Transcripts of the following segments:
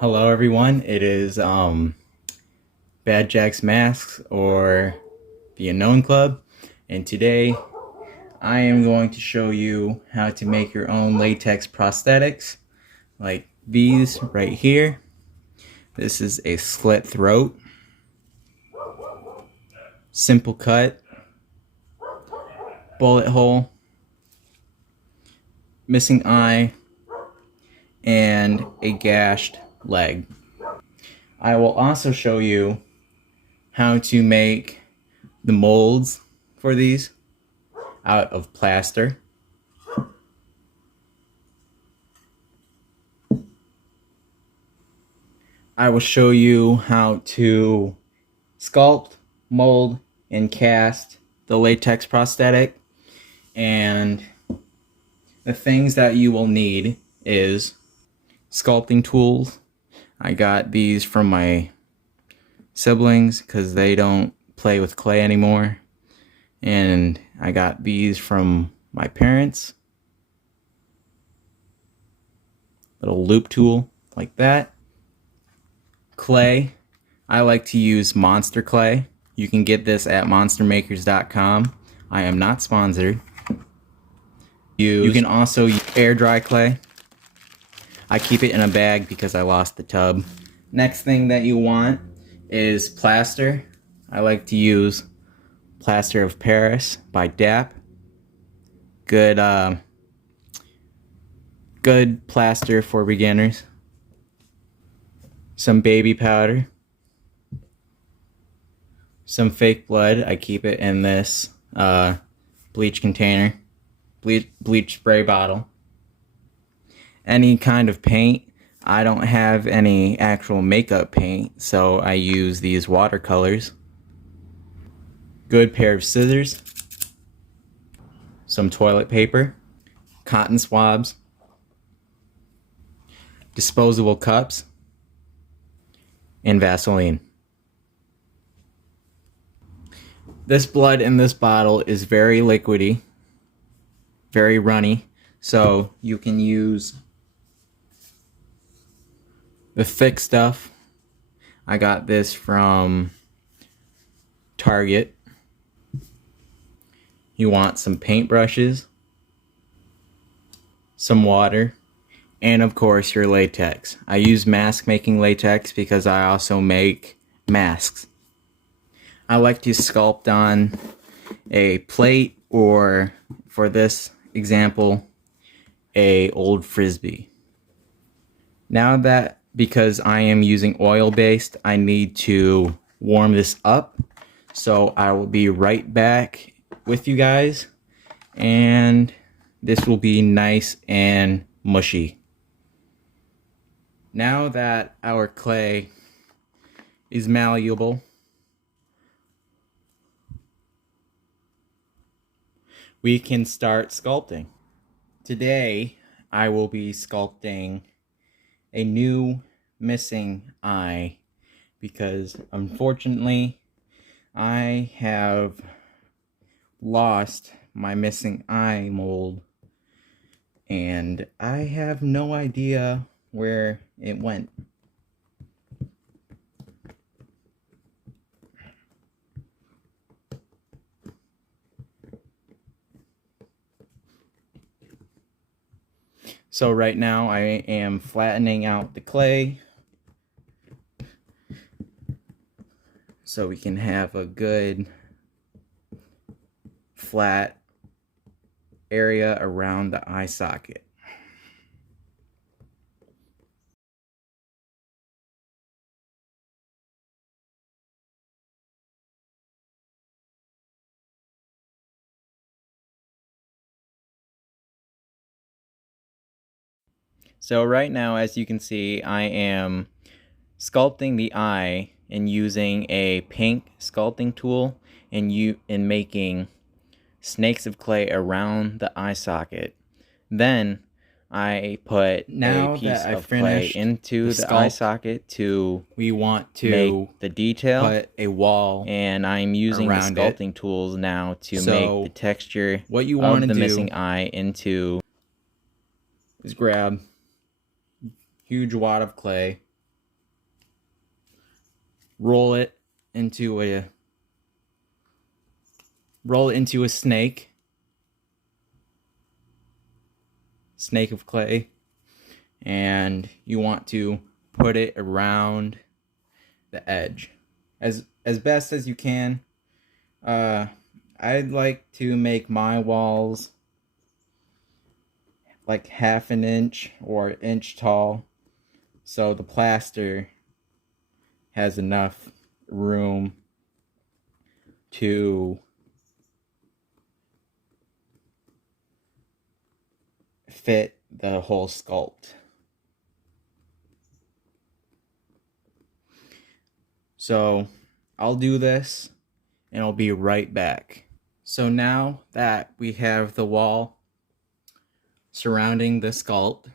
Hello everyone, it is Bad Jack's Masks or the Unknown Club, and today I am going to show you how to make your own latex prosthetics like these right here. This is a slit throat, simple cut, bullet hole, missing eye, and a gashed leg. I will also show you how to make the molds for these out of plaster. I will show you how to sculpt, mold, and cast the latex prosthetic. And the things that you will need is sculpting tools. I got these from my siblings because they don't play with clay anymore. And I got these from my parents. Little loop tool like that. Clay. I like to use Monster Clay. You can get this at monstermakers.com. I am not sponsored. You can also use air dry clay. I keep it in a bag because I lost the tub. Next thing that you want is plaster. I like to use Plaster of Paris by DAP. Good plaster for beginners. Some baby powder. Some fake blood. I keep it in this bleach container. Bleach spray bottle. Any kind of paint. I don't have any actual makeup paint, so I use these watercolors. Good pair of scissors. Some toilet paper. Cotton swabs. Disposable cups. And Vaseline. This blood in this bottle is very liquidy, very runny, so you can use the thick stuff. I got this from Target. You want some paintbrushes, some water, and of course your latex. I use mask making latex because I also make masks. I like to sculpt on a plate, or for this example, a old frisbee. Now that, because I am using oil based, I need to warm this up. So I will be right back with you guys, and this will be nice and mushy. Now that our clay is malleable, we can start sculpting. Today, I will be sculpting a new missing eye because unfortunately, I have lost my missing eye mold and I have no idea where it went. So right now I am flattening out the clay so we can have a good flat area around the eye socket. So right now, as you can see, I am sculpting the eye and using a pink sculpting tool and making snakes of clay around the eye socket. Then I put a piece of clay into the eye socket to make the detail, put a wall, and I'm using the sculpting tools now to make the texture of the missing eye into. Is grab huge wad of clay, roll it into a snake of clay, and you want to put it around the edge as best as you can. I'd like to make my walls like 1/2 inch or 1 inch tall, so the plaster has enough room to fit the whole sculpt. So I'll do this and I'll be right back. So now that we have the wall surrounding the sculpt,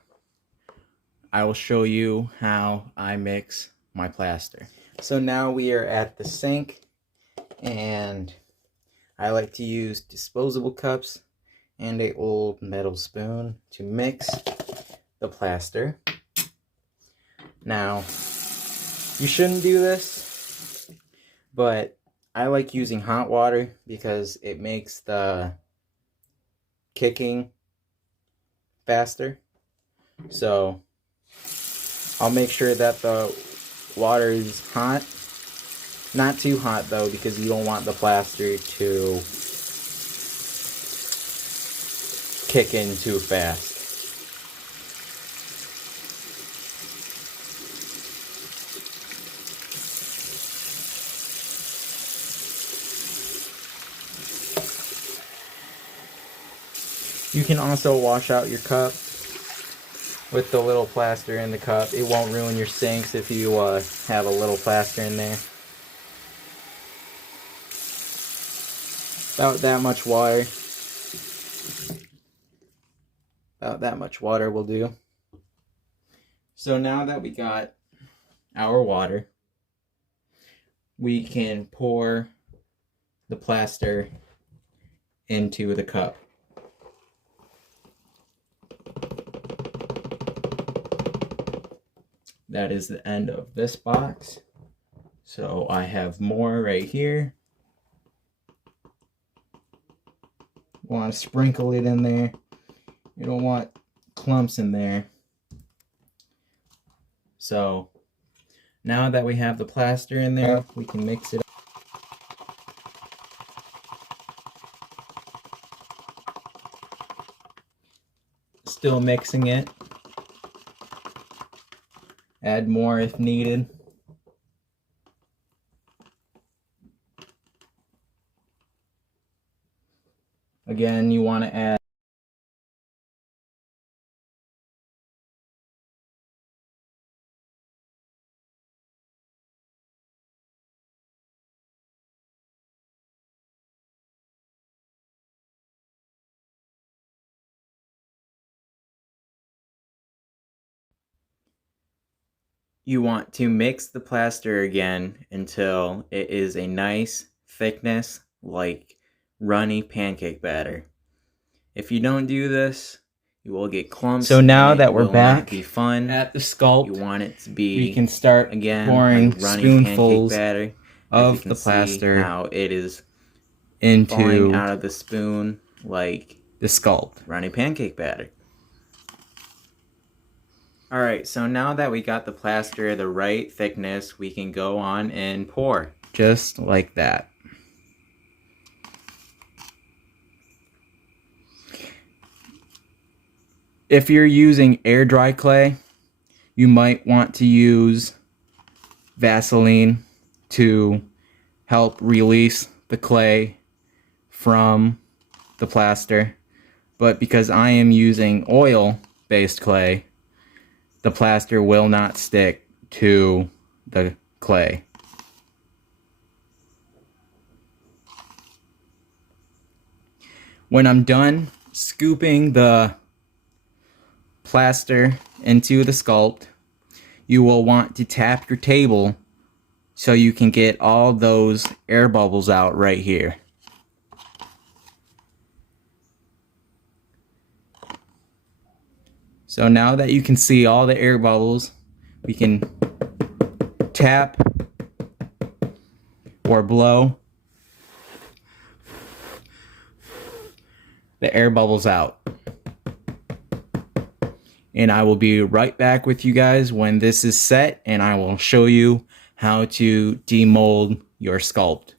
I will show you how I mix my plaster. So now we are at the sink, and I like to use disposable cups and an old metal spoon to mix the plaster. Now, you shouldn't do this, but I like using hot water because it makes the kicking faster. So I'll make sure that the water is hot. Not too hot though, because you don't want the plaster to kick in too fast. You can also wash out your cup with the little plaster in the cup. It won't ruin your sinks if you have a little plaster in there. About that much water. About that much water will do. So now that we got our water, we can pour the plaster into the cup. That is the end of this box. So I have more right here. Want to sprinkle it in there. You don't want clumps in there. So now that we have the plaster in there, we can mix it up. Still mixing it. Add more if needed. Again, you want to add you want to mix the plaster again until it is a nice thickness like runny pancake batter. If you don't do this, you will get clumps. So now that we're back be fun at the sculpt, you want it to be, we can start again pouring like runny spoonfuls batter of the plaster. How it is into falling out of the spoon like the sculpt, runny pancake batter. Alright, so now that we got the plaster the right thickness, we can go on and pour. Just like that. If you're using air dry clay, you might want to use Vaseline to help release the clay from the plaster. But because I am using oil-based clay, the plaster will not stick to the clay. When I'm done scooping the plaster into the sculpt, you will want to tap your table so you can get all those air bubbles out right here. So now that you can see all the air bubbles, we can tap or blow, the air bubbles out. And I will be right back with you guys when this is set, and I will show you how to demold your sculpt.